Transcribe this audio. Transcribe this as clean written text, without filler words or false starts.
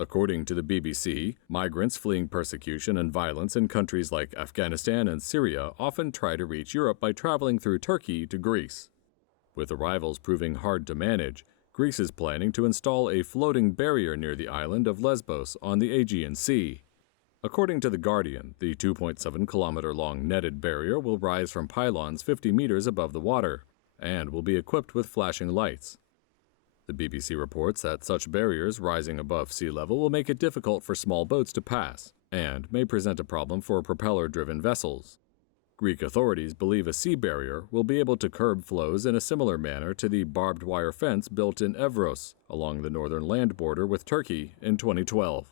According to the BBC, migrants fleeing persecution and violence in countries like Afghanistan and Syria often try to reach Europe by traveling through Turkey to Greece. With arrivals proving hard to manage, Greece is planning to install a floating barrier near the island of Lesbos on the Aegean Sea. According to The Guardian, the 2.7-kilometer-long netted barrier will rise from pylons 50 meters above the water and will be equipped with flashing lights. The BBC reports that such barriers rising above sea level will make it difficult for small boats to pass and may present a problem for propeller-driven vessels. Greek authorities believe a sea barrier will be able to curb flows in a similar manner to the barbed wire fence built in Evros along the northern land border with Turkey in 2012.